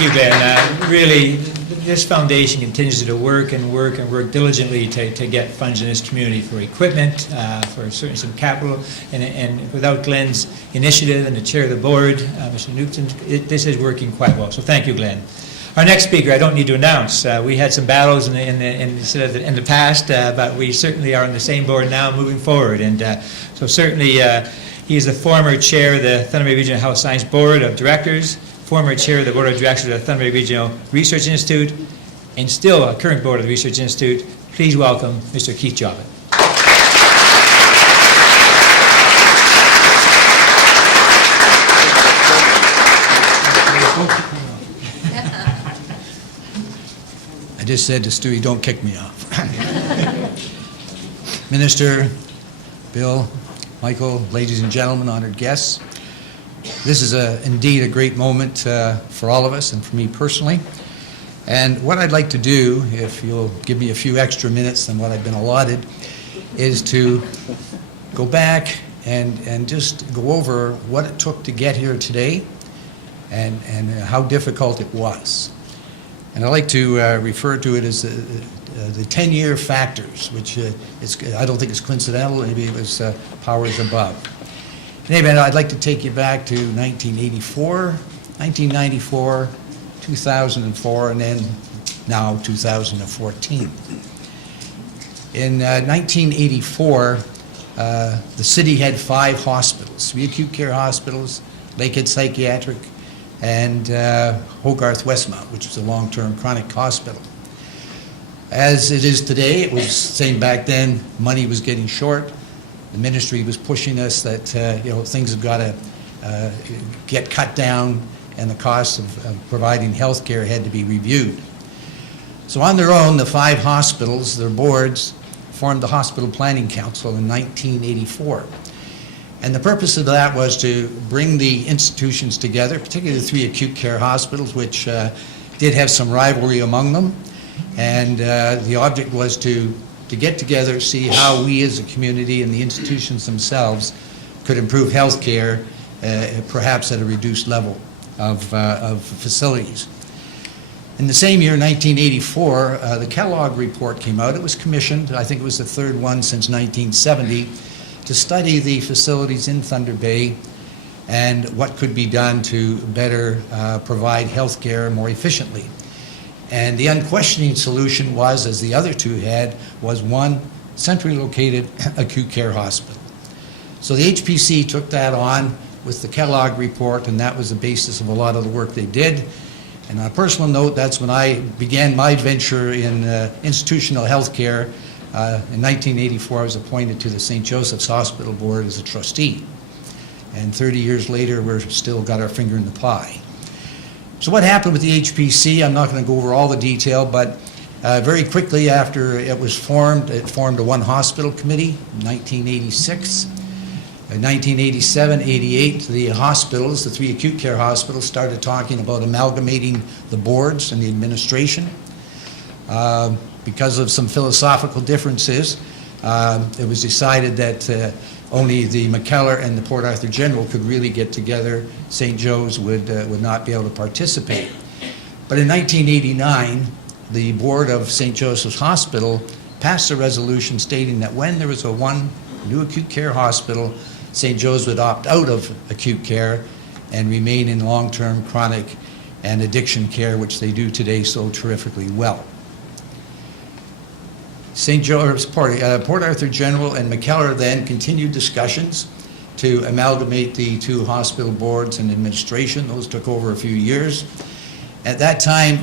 Thank you, Ben. Really, this foundation continues to work diligently to get funds in this community for equipment, for certainly some capital, and without Glenn's initiative and the chair of the board, Mr. Newton, this is working quite well. So thank you, Glenn. Our next speaker, I don't need to announce. We had some battles in the past, but we certainly are on the same board now, moving forward. And so certainly, he is the former chair of the Thunder Bay Regional Health Science Board of Directors, former chair of the Board of Directors of the Thunder Bay Regional Research Institute, and still a current board of the Research Institute. Please welcome Mr. Keith Jobin. I just said to Stewie, don't kick me off. Minister, Bill, Michael, ladies and gentlemen, honored guests. This is indeed a great moment for all of us and for me personally. And what I'd like to do, if you'll give me a few extra minutes than what I've been allotted, is to go back and just go over what it took to get here today and how difficult it was. And I like to refer to it as the 10-year factors, which I don't think it's coincidental. Maybe it was powers above. In any event, I'd like to take you back to 1984, 1994, 2004, and then now 2014. In 1984, the city had 5 hospitals, 3 acute care hospitals, Lakehead Psychiatric, and Hogarth Westmount, which was a long-term chronic hospital. As it is today, it was the same back then. Money was getting short. The ministry was pushing us that things have got to get cut down, and the cost of providing health care had to be reviewed. So on their own, the 5 hospitals, their boards, formed the Hospital Planning Council in 1984. And the purpose of that was to bring the institutions together, particularly the 3 acute care hospitals, which did have some rivalry among them. And the object was to get together, see how we as a community and the institutions themselves could improve health care, perhaps at a reduced level of facilities. In the same year, 1984, the Kellogg report came out. It was commissioned, I think it was the 3rd one since 1970, to study the facilities in Thunder Bay and what could be done to better provide health care more efficiently. And the unquestioning solution was, as the other 2 had, was 1 centrally located acute care hospital. So the HPC took that on with the Kellogg report, and that was the basis of a lot of the work they did. And on a personal note, that's when I began my venture in institutional health care. In 1984, I was appointed to the St. Joseph's Hospital Board as a trustee. And 30 years later, we've still got our finger in the pie. So what happened with the HPC, I'm not going to go over all the detail, but very quickly after it was formed, it formed a 1 hospital committee in 1986. In 1987, 88, the hospitals, the 3 acute care hospitals, started talking about amalgamating the boards and the administration. Because of some philosophical differences, it was decided that only the McKellar and the Port Arthur General could really get together. St. Joe's would not be able to participate. But in 1989, the board of St. Joseph's Hospital passed a resolution stating that when there was a 1 new acute care hospital, St. Joe's would opt out of acute care and remain in long-term chronic and addiction care, which they do today so terrifically well. St. Joe's, Port Arthur General and McKellar then continued discussions to amalgamate the 2 hospital boards and administration. Those took over a few years. At that time,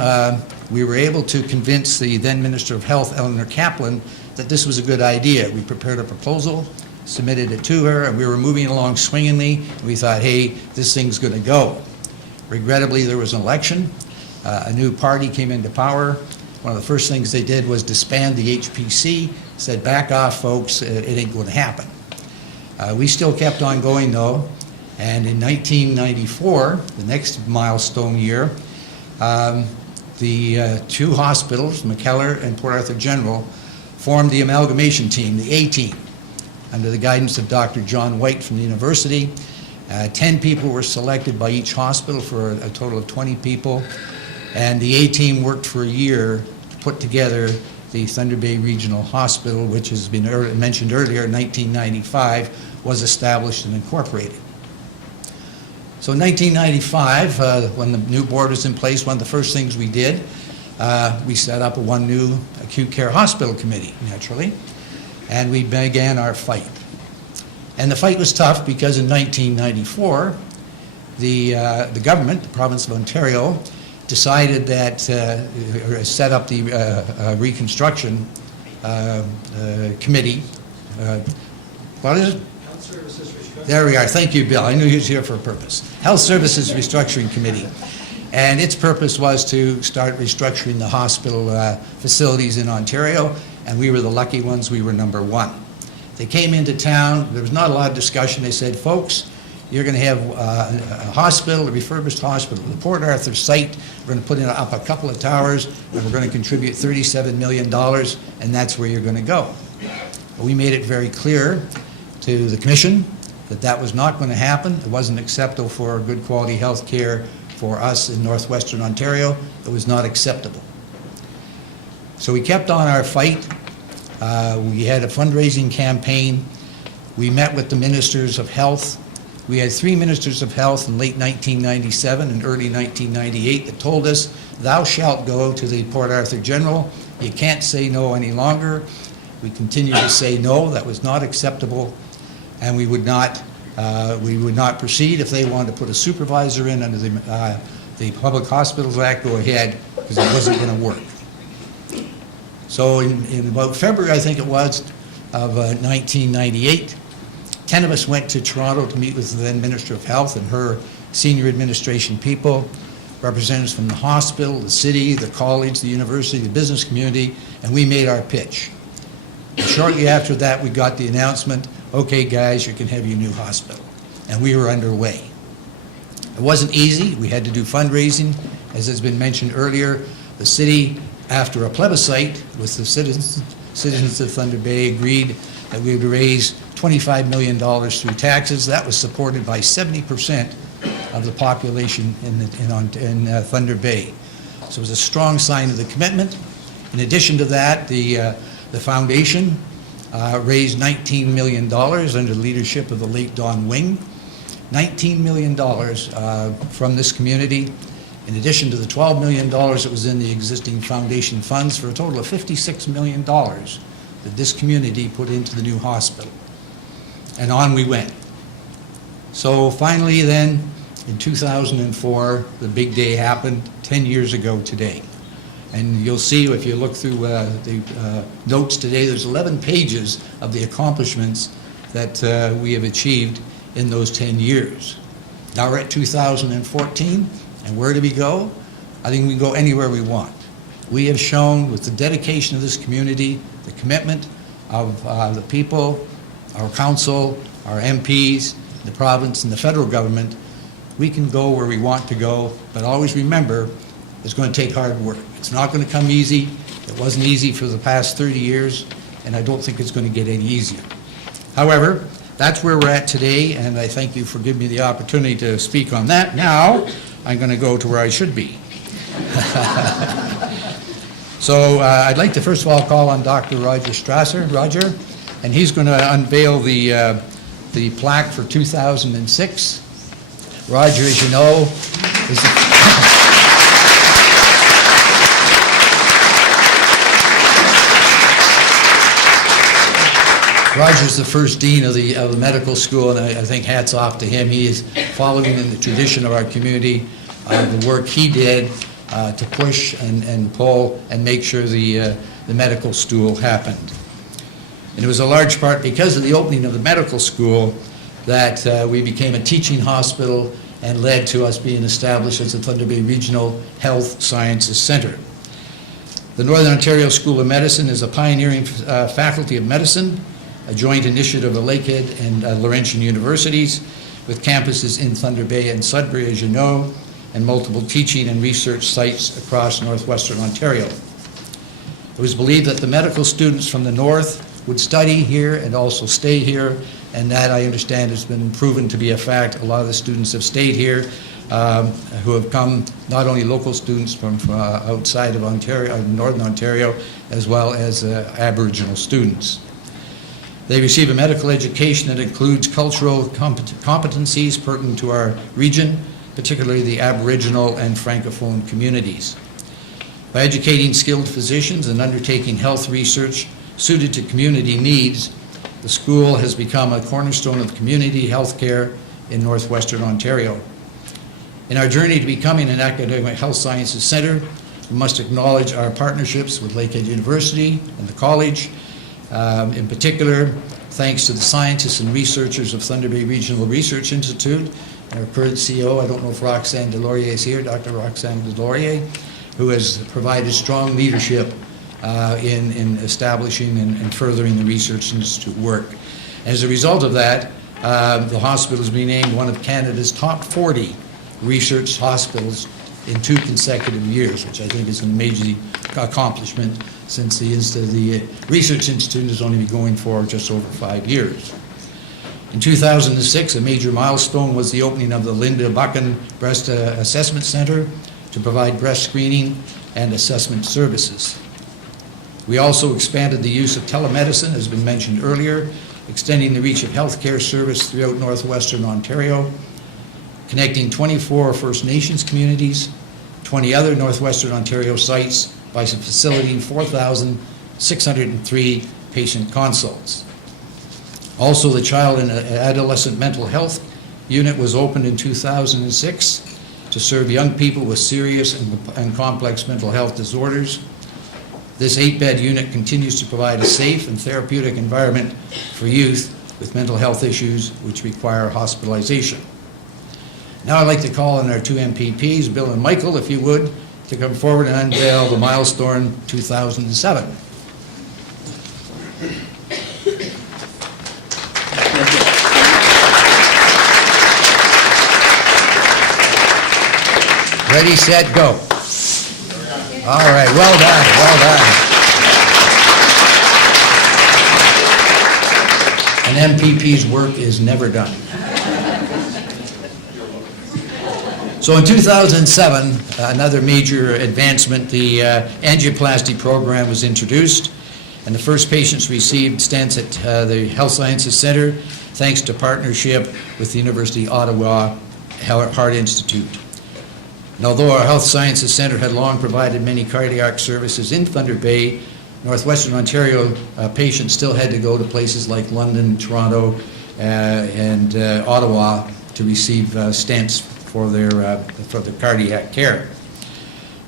we were able to convince the then Minister of Health, Eleanor Kaplan, that this was a good idea. We prepared a proposal, submitted it to her, and we were moving along swingingly. We thought, hey, this thing's going to go. Regrettably, there was an election. A new party came into power. One of the first things they did was disband the HPC, said, back off, folks, it ain't going to happen. We still kept on going, though, and in 1994, the next milestone year, the 2 hospitals, McKellar and Port Arthur General, formed the amalgamation team, the A-team, under the guidance of Dr. John White from the university. 10 people were selected by each hospital for a total of 20 people. And the A-team worked for a year to put together the Thunder Bay Regional Hospital, which has been mentioned earlier, in 1995, was established and incorporated. So in 1995, when the new board was in place, one of the first things we did, we set up one new acute care hospital committee, naturally, and we began our fight. And the fight was tough because in 1994, the government, the province of Ontario, decided that, set up the reconstruction committee. What is it? Health Services Restructuring. There we are. Thank you, Bill. I knew he was here for a purpose. Health Services Restructuring Committee. And its purpose was to start restructuring the hospital facilities in Ontario, and we were the lucky ones. We were number one. They came into town. There was not a lot of discussion. They said, folks, you're going to have a hospital, a refurbished hospital, the Port Arthur site. We're going to put up a couple of towers, and we're going to contribute $37 million, and that's where you're going to go. We made it very clear to the Commission that that was not going to happen. It wasn't acceptable for good quality health care for us in northwestern Ontario. It was not acceptable. So we kept on our fight. We had a fundraising campaign. We met with the ministers of health. We had 3 ministers of health in late 1997 and early 1998 that told us, thou shalt go to the Port Arthur General. You can't say no any longer. We continued to say no. That was not acceptable, and we would not proceed. If they wanted to put a supervisor in under the Public Hospitals Act, go ahead, because it wasn't going to work. So in about February, I think it was, of 1998, 10 of us went to Toronto to meet with the then Minister of Health and her senior administration people, representatives from the hospital, the city, the college, the university, the business community, and we made our pitch. And shortly after that, we got the announcement, okay, guys, you can have your new hospital. And we were underway. It wasn't easy. We had to do fundraising. As has been mentioned earlier, the city, after a plebiscite with the citizens of Thunder Bay, agreed that we would raise $25 million through taxes. That was supported by 70% of the population in Thunder Bay. So it was a strong sign of the commitment. In addition to that, the foundation raised $19 million under the leadership of the late Don Wing. $19 million from this community, in addition to the $12 million that was in the existing foundation funds, for a total of $56 million that this community put into the new hospital. And on we went. So finally then, in 2004, the big day happened 10 years ago today. And you'll see if you look through the notes today, there's 11 pages of the accomplishments that we have achieved in those 10 years. Now we're at 2014, and where do we go? I think we can go anywhere we want. We have shown, with the dedication of this community, the commitment of the people, our council, our MPs, the province, and the federal government, we can go where we want to go, but always remember, it's going to take hard work. It's not going to come easy. It wasn't easy for the past 30 years, and I don't think it's going to get any easier. However, that's where we're at today, and I thank you for giving me the opportunity to speak on that. Now, I'm going to go to where I should be. So I'd like to first of all call on Dr. Roger Strasser. Roger, and he's going to unveil the plaque for 2006. Roger, as you know, is Roger's the first dean of the medical school, and I think hats off to him. He is following in the tradition of our community, the work he did to push and pull and make sure the medical school happened. And it was a large part because of the opening of the medical school that we became a teaching hospital and led to us being established as the Thunder Bay Regional Health Sciences Centre. The Northern Ontario School of Medicine is a pioneering faculty of medicine, a joint initiative of Lakehead and Laurentian universities, with campuses in Thunder Bay and Sudbury, as you know, and multiple teaching and research sites across northwestern Ontario. It was believed that the medical students from the north would study here and also stay here, and that, I understand, has been proven to be a fact. A lot of the students have stayed here. who have come, not only local students from outside of Ontario, Northern Ontario, as well as Aboriginal students. They receive a medical education that includes cultural competencies pertinent to our region, particularly the Aboriginal and Francophone communities. By educating skilled physicians and undertaking health research suited to community needs, the school has become a cornerstone of community health care in northwestern Ontario. In our journey to becoming an academic health sciences centre, we must acknowledge our partnerships with Lakehead University and the college. In particular, thanks to the scientists and researchers of Thunder Bay Regional Research Institute, our current CEO, I don't know if Roxanne Deslauriers is here, Dr. Roxanne Deslauriers, who has provided strong leadership in establishing and furthering the Research Institute work. As a result of that, the hospital has been named one of Canada's top 40 research hospitals in 2 consecutive years, which I think is an amazing accomplishment since the Research Institute has only been going for just over 5 years. In 2006, a major milestone was the opening of the Linda Buchan Breast Assessment Centre to provide breast screening and assessment services. We also expanded the use of telemedicine, as has been mentioned earlier, extending the reach of healthcare service throughout northwestern Ontario, connecting 24 First Nations communities, 20 other northwestern Ontario sites by facilitating 4,603 patient consults. Also, the Child and Adolescent Mental Health Unit was opened in 2006 to serve young people with serious and complex mental health disorders. This 8-bed unit continues to provide a safe and therapeutic environment for youth with mental health issues which require hospitalization. Now I'd like to call on our 2 MPPs, Bill and Michael, if you would, to come forward and unveil the milestone 2007. Ready, set, go. All right, well done, well done. An MPP's work is never done. So in 2007, another major advancement, the angioplasty program was introduced, and the first patients received stents at the Health Sciences Centre, thanks to partnership with the University of Ottawa Heart Institute. And although our Health Sciences Centre had long provided many cardiac services in Thunder Bay, Northwestern Ontario patients still had to go to places like London, Toronto, and Ottawa to receive stents for their cardiac care.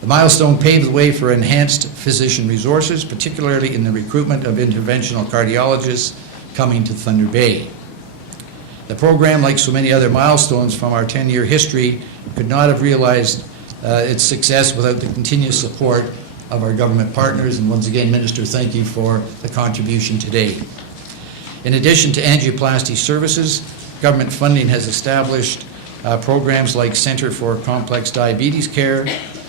The milestone paved the way for enhanced physician resources, particularly in the recruitment of interventional cardiologists coming to Thunder Bay. The program, like so many other milestones from our 10-year history, could not have realized its success without the continuous support of our government partners. And once again, Minister, thank you for the contribution today. In addition to angioplasty services, government funding has established programs like Centre for Complex Diabetes Care,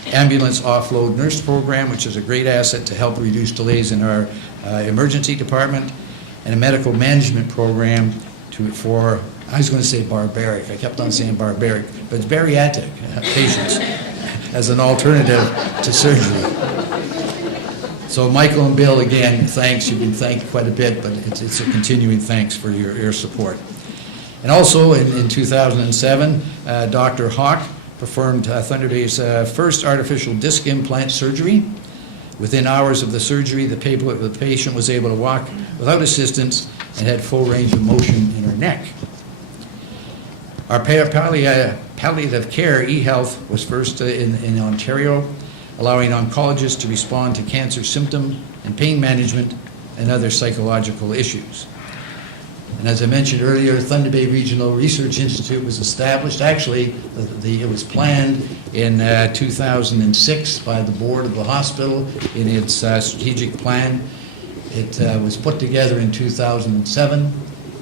Ambulance Offload Nurse Program, which is a great asset to help reduce delays in our emergency department, and a medical management program for, I was going to say barbaric, I kept on saying barbaric, but it's bariatric patients as an alternative to surgery. So Michael and Bill, again, thanks. You've been thanked quite a bit, but it's a continuing thanks for your support. And also in 2007, Dr. Hawk performed Thunder Bay's first artificial disc implant surgery. Within hours of the surgery, the patient was able to walk without assistance and had full range of motion in her neck. Our palliative care, eHealth, was first in Ontario, allowing oncologists to respond to cancer symptom and pain management and other psychological issues. And as I mentioned earlier, Thunder Bay Regional Research Institute was established. Actually, it was planned in 2006 by the board of the hospital in its strategic plan. It was put together in 2007,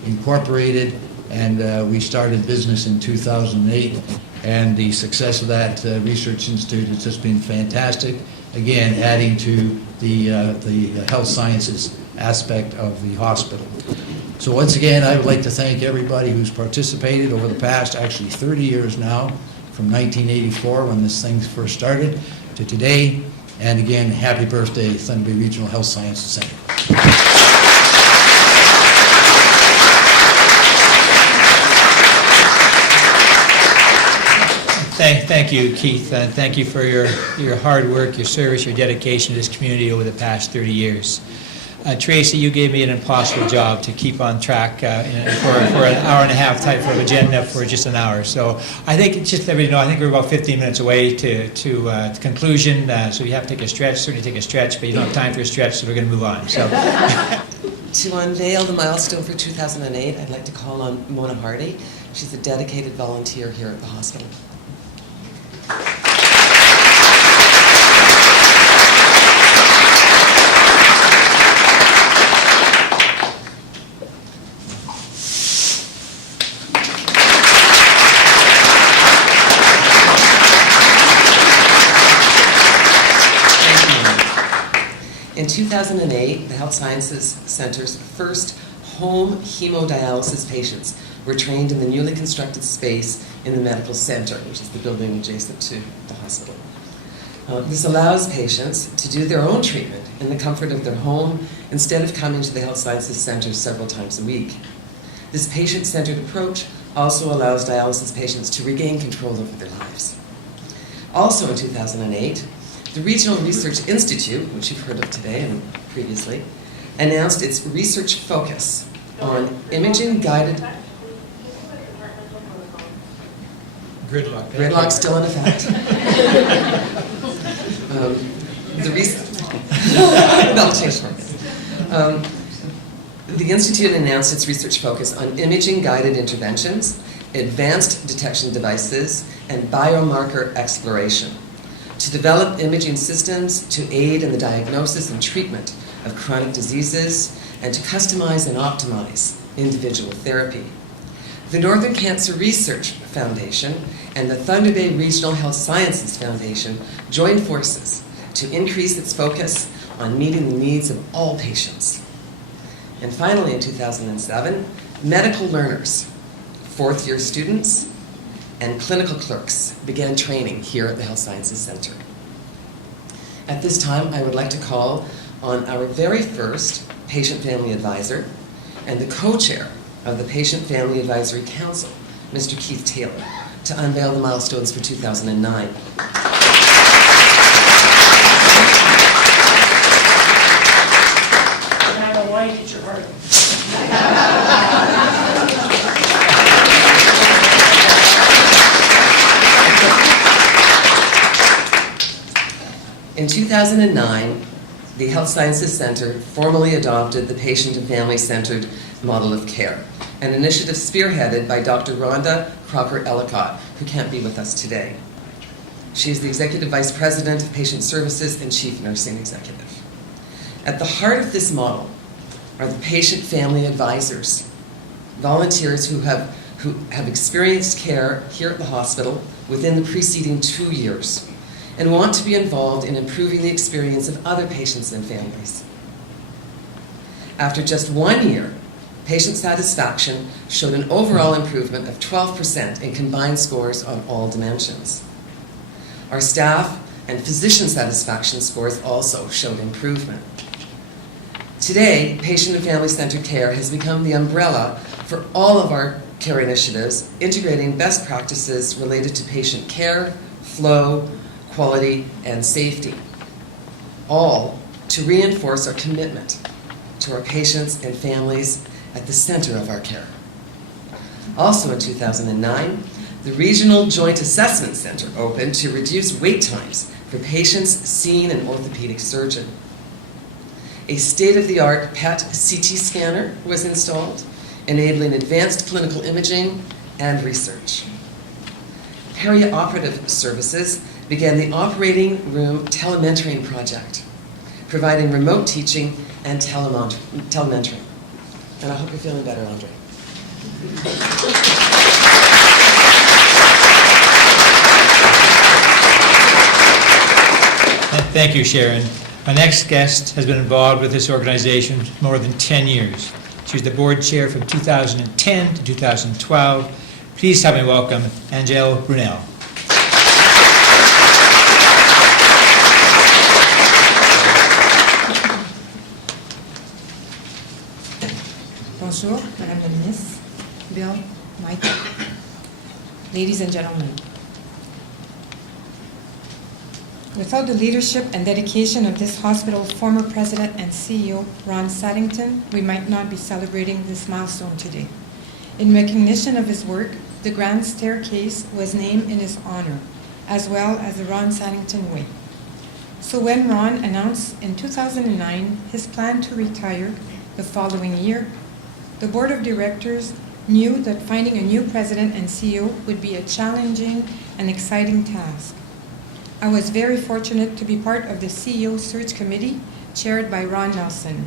incorporated, and we started business in 2008. And the success of that research institute has just been fantastic. Again, adding to the health sciences aspect of the hospital. So once again, I would like to thank everybody who's participated over the past, actually 30 years now, from 1984, when this thing first started, to today. And again, happy birthday, Thunder Bay Regional Health Sciences Centre. Thank you, Keith. Thank you for your hard work, your service, your dedication to this community over the past 30 years. Tracy, you gave me an impossible job to keep on track for an hour and a half type of agenda for just an hour. So I think, just to let everybody know, I think we're about 15 minutes away to conclusion. So you have to take a stretch, certainly take a stretch, but you don't have time for a stretch, so we're going to move on. So. To unveil the milestone for 2008, I'd like to call on Mona Hardy. She's a dedicated volunteer here at the hospital. In 2008, the Health Sciences Center's first home hemodialysis patients were trained in the newly constructed space in the medical center, which is the building adjacent to the hospital. This allows patients to do their own treatment in the comfort of their home instead of coming to the Health Sciences Center several times a week. This patient-centered approach also allows dialysis patients to regain control over their lives. Also in 2008, the Regional Research Institute, which you've heard of today and previously, announced its research focus on imaging-guided... Gridlock. Gridlock still in effect. That'll change shortly. The Institute announced its research focus on imaging-guided interventions, advanced detection devices, and biomarker exploration to develop imaging systems to aid in the diagnosis and treatment of chronic diseases and to customize and optimize individual therapy. The Northern Cancer Research Foundation and the Thunder Bay Regional Health Sciences Foundation joined forces to increase its focus on meeting the needs of all patients. And finally, in 2007, medical learners, fourth-year students, and clinical clerks began training here at the Health Sciences Center. At this time, I would like to call on our very first patient family advisor and the co-chair of the Patient Family Advisory Council, Mr. Keith Taylor, to unveil the milestones for 2009. In 2009, the Health Sciences Center formally adopted the patient and family-centered model of care, an initiative spearheaded by Dr. Rhonda Crocker-Ellicott, who can't be with us today. She is the Executive Vice President of Patient Services and Chief Nursing Executive. At the heart of this model are the patient family advisors, volunteers who have experienced care here at the hospital within the preceding 2 years and want to be involved in improving the experience of other patients and families. After just 1 year, patient satisfaction showed an overall improvement of 12% in combined scores on all dimensions. Our staff and physician satisfaction scores also showed improvement. Today, patient and family-centered care has become the umbrella for all of our care initiatives, integrating best practices related to patient care, flow, quality, and safety, all to reinforce our commitment to our patients and families at the center of our care. Also in 2009, the Regional Joint Assessment Center opened to reduce wait times for patients seeing an orthopedic surgeon. A state-of-the-art PET CT scanner was installed, enabling advanced clinical imaging and research. Perioperative services began the operating room telementoring project, providing remote teaching and telementoring. And I hope you're feeling better, Andre. Thank you, Sharon. Our next guest has been involved with this organization for more than 10 years. She was the board chair from 2010 to 2012. Please help me welcome Angelle Brunel. Bonjour, Madame la Ministre, Bill, Michael, ladies and gentlemen. Without the leadership and dedication of this hospital's former president and CEO, Ron Saddington, we might not be celebrating this milestone today. In recognition of his work, the Grand Staircase was named in his honor, as well as the Ron Saddington Way. So when Ron announced in 2009 his plan to retire the following year, the board of directors knew that finding a new president and CEO would be a challenging and exciting task. I was very fortunate to be part of the CEO search committee chaired by Ron Nelson.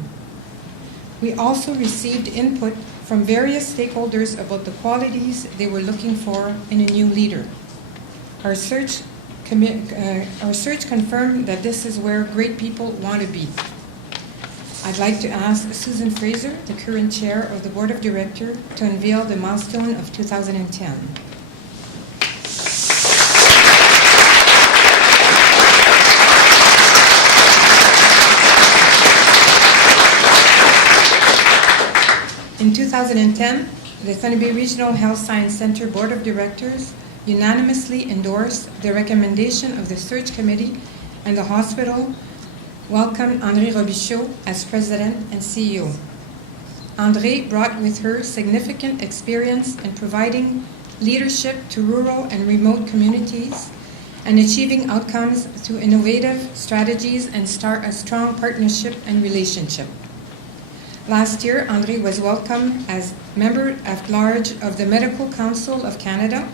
We also received input from various stakeholders about the qualities they were looking for in a new leader. Our search confirmed that this is where great people want to be. I'd like to ask Susan Fraser, the current chair of the board of directors, to unveil the milestone of 2010. In 2010, the Thunder Bay Regional Health Science Center Board of Directors unanimously endorsed the recommendation of the search committee, and the hospital welcomed André Robichaud as president and CEO. André brought with her significant experience in providing leadership to rural and remote communities and achieving outcomes through innovative strategies and start a strong partnership and relationship. Last year, André was welcomed as member at large of the Medical Council of Canada,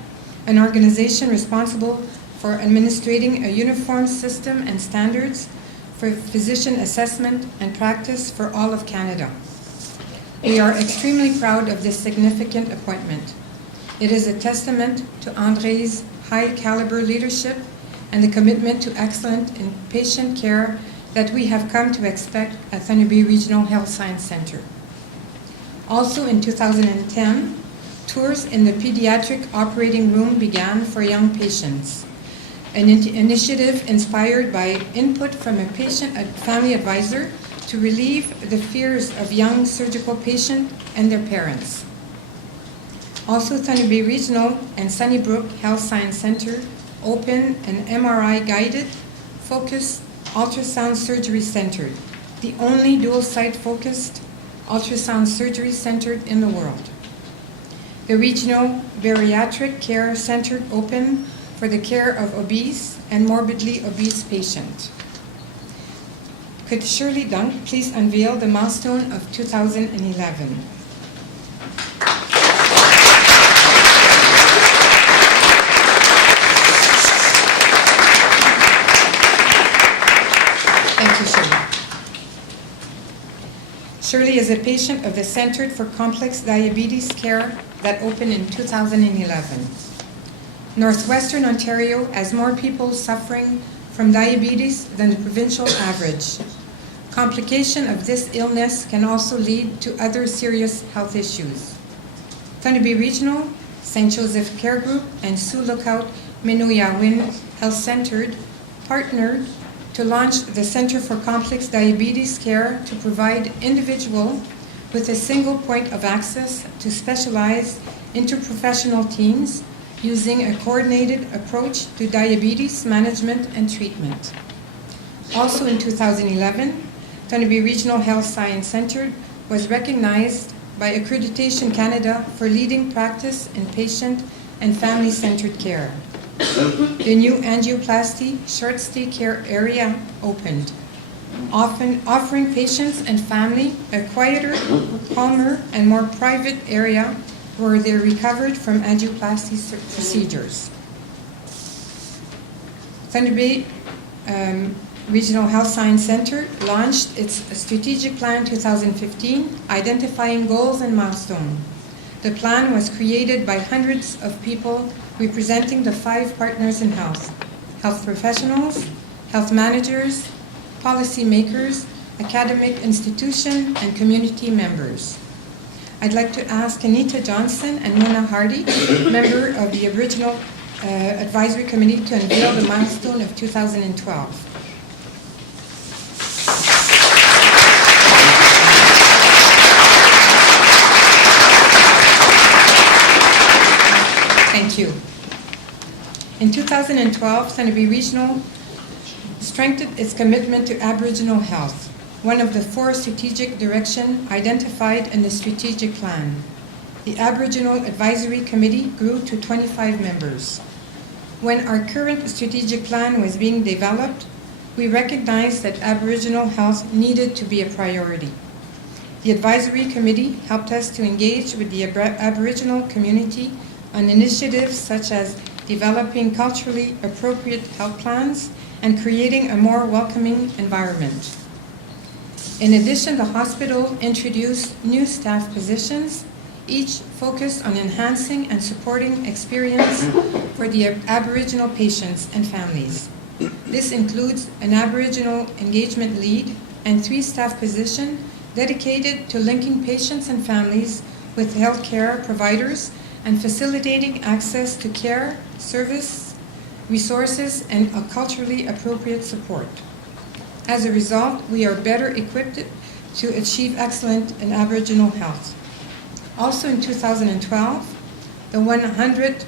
an organization responsible for administrating a uniform system and standards for physician assessment and practice for all of Canada. We are extremely proud of this significant appointment. It is a testament to André's high caliber leadership and the commitment to excellence in patient care that we have come to expect at Thunder Bay Regional Health Science Center. Also in 2010, tours in the pediatric operating room began for young patients, an initiative inspired by input from a patient and family advisor to relieve the fears of young surgical patients and their parents. Also, Thunder Bay Regional and Sunnybrook Health Science Center opened an MRI-guided, focused ultrasound surgery center, the only dual-site focused ultrasound surgery center in the world. The Regional Bariatric Care Center opened for the care of obese and morbidly obese patients. Could Shirley Dunk please unveil the milestone of 2011? Thank you, Shirley. Shirley is a patient of the Center for Complex Diabetes Care that opened in 2011. Northwestern Ontario has more people suffering from diabetes than the provincial average. Complication of this illness can also lead to other serious health issues. Thunder Bay Regional, St. Joseph Care Group, and Sioux Lookout Minoyawin Health Center partnered to launch the Center for Complex Diabetes Care to provide individuals with a single point of access to specialized interprofessional teams using a coordinated approach to diabetes management and treatment. Also in 2011, Thunder Bay Regional Health Science Center was recognized by Accreditation Canada for leading practice in patient and family-centered care. The new angioplasty short-stay care area opened, often offering patients and family a quieter, calmer, and more private area where they recovered from angioplasty procedures. Thunder Bay Regional Health Science Center launched its Strategic Plan 2015, identifying goals and milestones. The plan was created by hundreds of people representing the 5 partners in health: health professionals, health managers, policymakers, academic institutions, and community members. I'd like to ask Anita Johnson and Mona Hardy, member of the Aboriginal Advisory Committee, to unveil the milestone of 2012. In 2012, Thunderbee Regional strengthened its commitment to Aboriginal health, one of the 4 strategic directions identified in the strategic plan. The Aboriginal Advisory Committee grew to 25 members. When our current strategic plan was being developed, we recognized that Aboriginal health needed to be a priority. The Advisory Committee helped us to engage with the Aboriginal community on initiatives such as developing culturally appropriate health plans and creating a more welcoming environment. In addition, the hospital introduced new staff positions, each focused on enhancing and supporting experience for the Aboriginal patients and families. This includes an Aboriginal engagement lead and 3 staff positions dedicated to linking patients and families with healthcare providers and facilitating access to care, service, resources, and a culturally appropriate support. As a result, we are better equipped to achieve excellence in Aboriginal health. Also in 2012, the 100th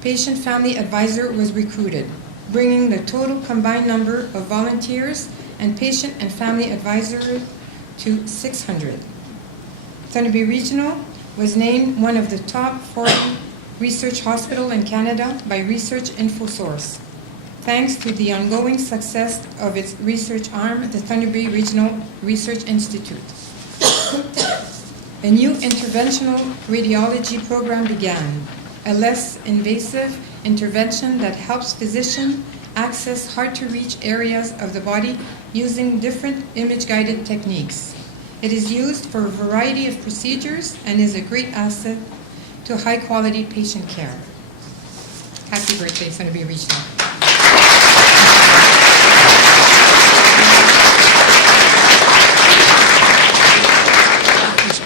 patient family advisor was recruited, bringing the total combined number of volunteers and patient and family advisors to 600. Thunderbee Regional was named one of the top 40 research hospitals in Canada by Research InfoSource, thanks to the ongoing success of its research arm, the Thunderbee Regional Research Institute. A new interventional radiology program began, a less invasive intervention that helps physicians access hard-to-reach areas of the body using different image-guided techniques. It is used for a variety of procedures and is a great asset to high-quality patient care. Happy birthday, Thunderbee Regional.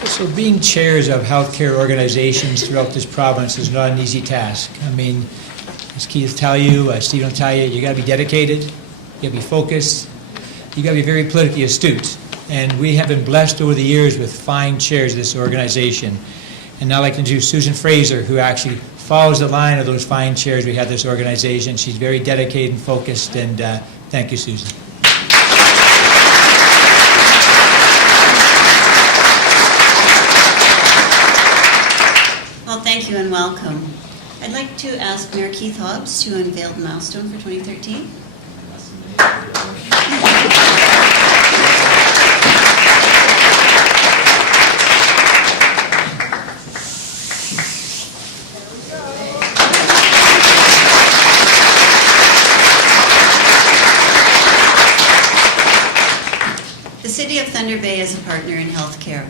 So being chairs of healthcare organizations throughout this province is not an easy task. I mean, as Keith will tell you, Steve will tell you, you got to be dedicated, you got to be focused, you got to be very politically astute. And we have been blessed over the years with fine chairs of this organization. And now I'd like to introduce Susan Fraser, who actually follows the line of those fine chairs we have this organization. She's very dedicated and focused, and thank you, Susan. Well, thank you and welcome. I'd like to ask Mayor Keith Hobbs to unveil the milestone for 2013. The City of Thunder Bay is a partner in healthcare.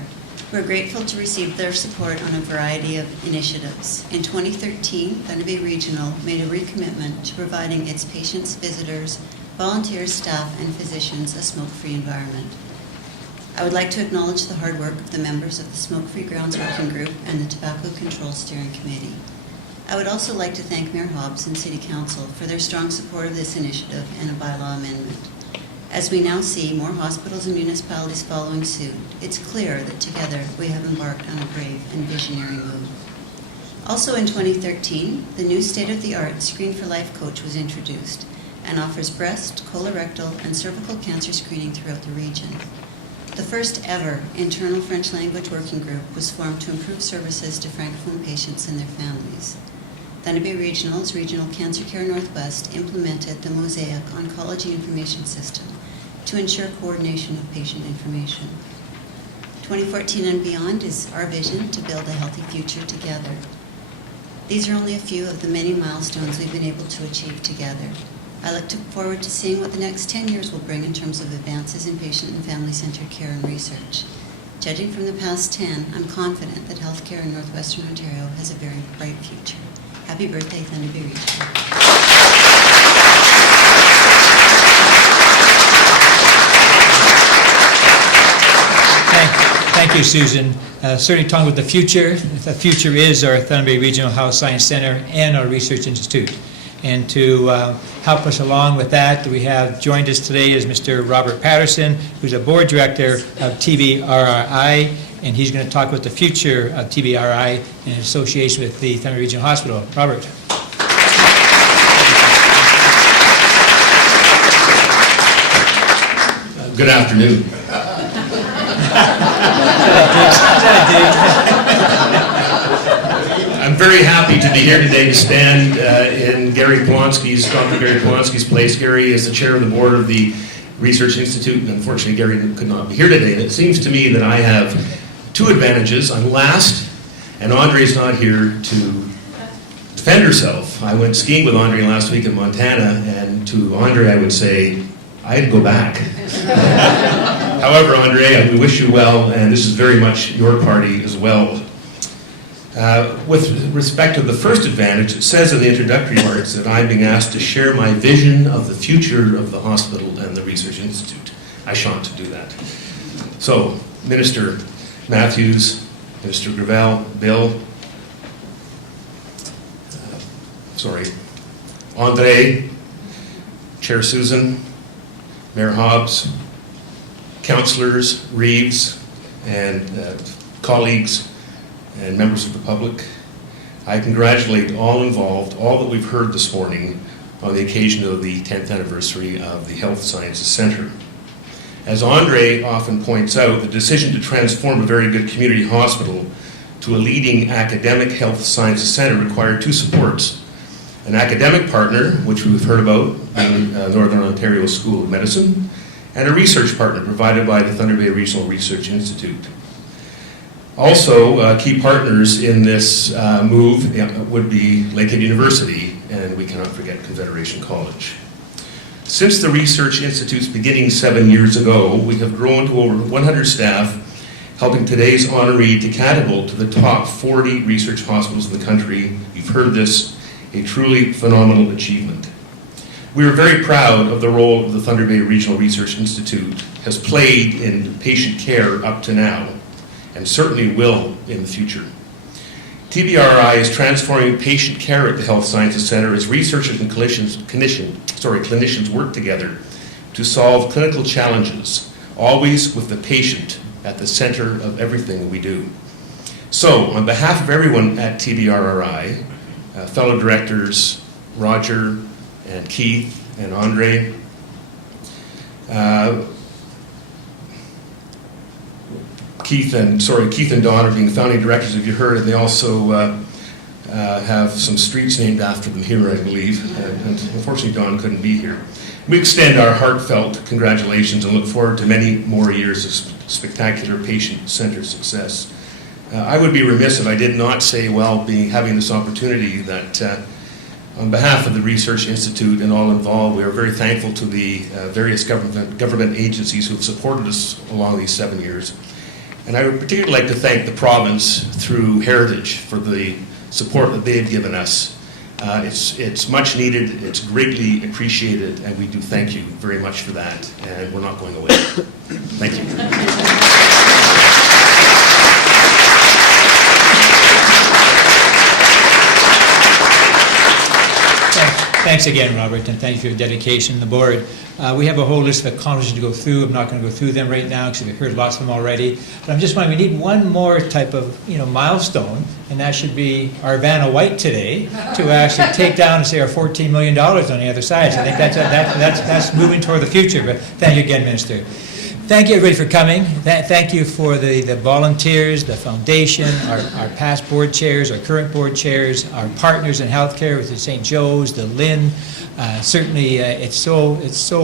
We're grateful to receive their support on a variety of initiatives. In 2013, Thunder Bay Regional made a recommitment to providing its patients, visitors, volunteers, staff, and physicians a smoke-free environment. I would like to acknowledge the hard work of the members of the Smoke-Free Grounds Working Group and the Tobacco Control Steering Committee. I would also like to thank Mayor Hobbs and City Council for their strong support of this initiative and a bylaw amendment. As we now see more hospitals and municipalities following suit, it's clear that together we have embarked on a brave and visionary move. Also in 2013, the new state-of-the-art Screen for Life coach was introduced and offers breast, colorectal, and cervical cancer screening throughout the region. The first ever internal French language working group was formed to improve services to Francophone patients and their families. Thunder Bay Regional's Regional Cancer Care Northwest implemented the Mosaic Oncology Information System to ensure coordination of patient information. 2014 and beyond is our vision to build a healthy future together. These are only a few of the many milestones we've been able to achieve together. I look forward to seeing what the next 10 years will bring in terms of advances in patient and family-centered care and research. Judging from the past 10, I'm confident that healthcare in Northwestern Ontario has a very bright future. Happy birthday, Thunder Bay Regional. Thank you, Susan. Certainly talking about the future. The future is our Thunder Bay Regional Health Science Center and our Research Institute. And to help us along with that, we have joined us today is Mr. Robert Patterson, who's a board director of TBRI, and he's going to talk about the future of TBRI in association with the Thunder Regional Hospital. Robert. Good afternoon. I'm very happy to be here today to stand in Gary Polonsky's, Dr. Gary Polonsky's place. Gary is the chair of the board of the Research Institute, and unfortunately Gary could not be here today. And it seems to me that I have two advantages. I'm last, and Andre's not here to defend herself. I went skiing with Andre last week in Montana, and to Andre I would say, I'd go back. However, Andre, we wish you well, and this is very much your party as well. With respect to the first advantage, it says in the introductory remarks that I'm being asked to share my vision of the future of the hospital and the Research Institute. I shan't do that. So, Minister Matthews, Minister Gravel, Bill, Andre, Chair Susan, Mayor Hobbs, councillors, Reeves, and colleagues, and members of the public, I congratulate all involved, all that we've heard this morning on the occasion of the 10th anniversary of the Health Sciences Centre. As Andre often points out, the decision to transform a very good community hospital to a leading academic health sciences centre required two supports: an academic partner, which we've heard about, the Northern Ontario School of Medicine, and a research partner provided by the Thunder Bay Regional Research Institute. Also, key partners in this move would be Lakehead University, and we cannot forget Confederation College. Since the Research Institute's beginning 7 years ago, we have grown to over 100 staff, helping today's honoree to catapult to the top 40 research hospitals in the country. You've heard this, a truly phenomenal achievement. We are very proud of the role the Thunder Bay Regional Research Institute has played in patient care up to now, and certainly will in the future. TBRI is transforming patient care at the Health Sciences Centre as researchers and clinicians work together to solve clinical challenges, always with the patient at the centre of everything we do. So, on behalf of everyone at TBRI, fellow directors Roger and Keith and Andre, Keith and Don are being the founding directors, if you heard, and they also have some streets named after them here, I believe, and unfortunately Don couldn't be here. We extend our heartfelt congratulations and look forward to many more years of spectacular patient-centered success. I would be remiss if I did not say, having this opportunity, that on behalf of the Research Institute and all involved, we are very thankful to the various government agencies who have supported us along these 7 years. And I would particularly like to thank the province through Heritage for the support that they have given us. It's much needed, it's greatly appreciated, and we do thank you very much for that, and we're not going away. Thank you. Thanks again, Robert, and thank you for your dedication to the board. We have a whole list of accomplishments to go through. I'm not going to go through them right now because we've heard lots of them already. But I'm just wondering, we need one more type of milestone, and that should be our Vanna White today to actually take down and say our $14 million on the other side. So I think that's moving toward the future. But thank you again, Minister. Thank you, everybody, for coming. Thank you for the volunteers, the foundation, our past board chairs, our current board chairs, our partners in healthcare with the St. Joe's, the Lynn. Certainly, it's so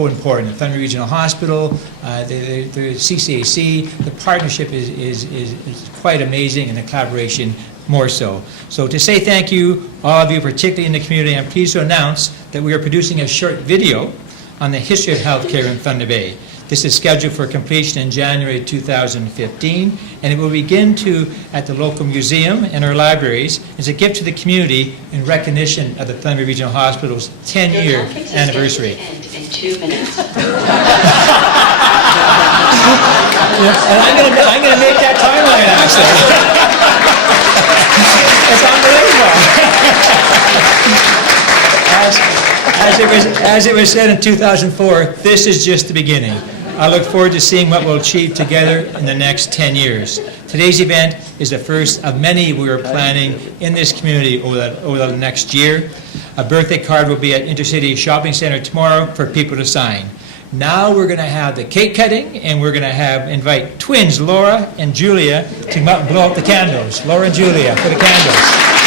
important. The Thunder Regional Hospital, the CCAC, the partnership is quite amazing, and the collaboration more so. So to say thank you, all of you, particularly in the community, I'm pleased to announce that we are producing a short video on the history of healthcare in Thunder Bay. This is scheduled for completion in January 2015, and it will begin at the local museum and our libraries as a gift to the community in recognition of the Thunder Regional Hospital's 10-year anniversary. In 2 minutes. And I'm going to make that timeline, actually. It's unbelievable. As it was said in 2004, this is just the beginning. I look forward to seeing what we'll achieve together in the next 10 years. Today's event is the first of many we are planning in this community over the next year. A birthday card will be at Intercity Shopping Centre tomorrow for people to sign. Now we're going to have the cake cutting, and we're going to invite twins, Laura and Julia, to come up and blow out the candles. Laura and Julia, for the candles.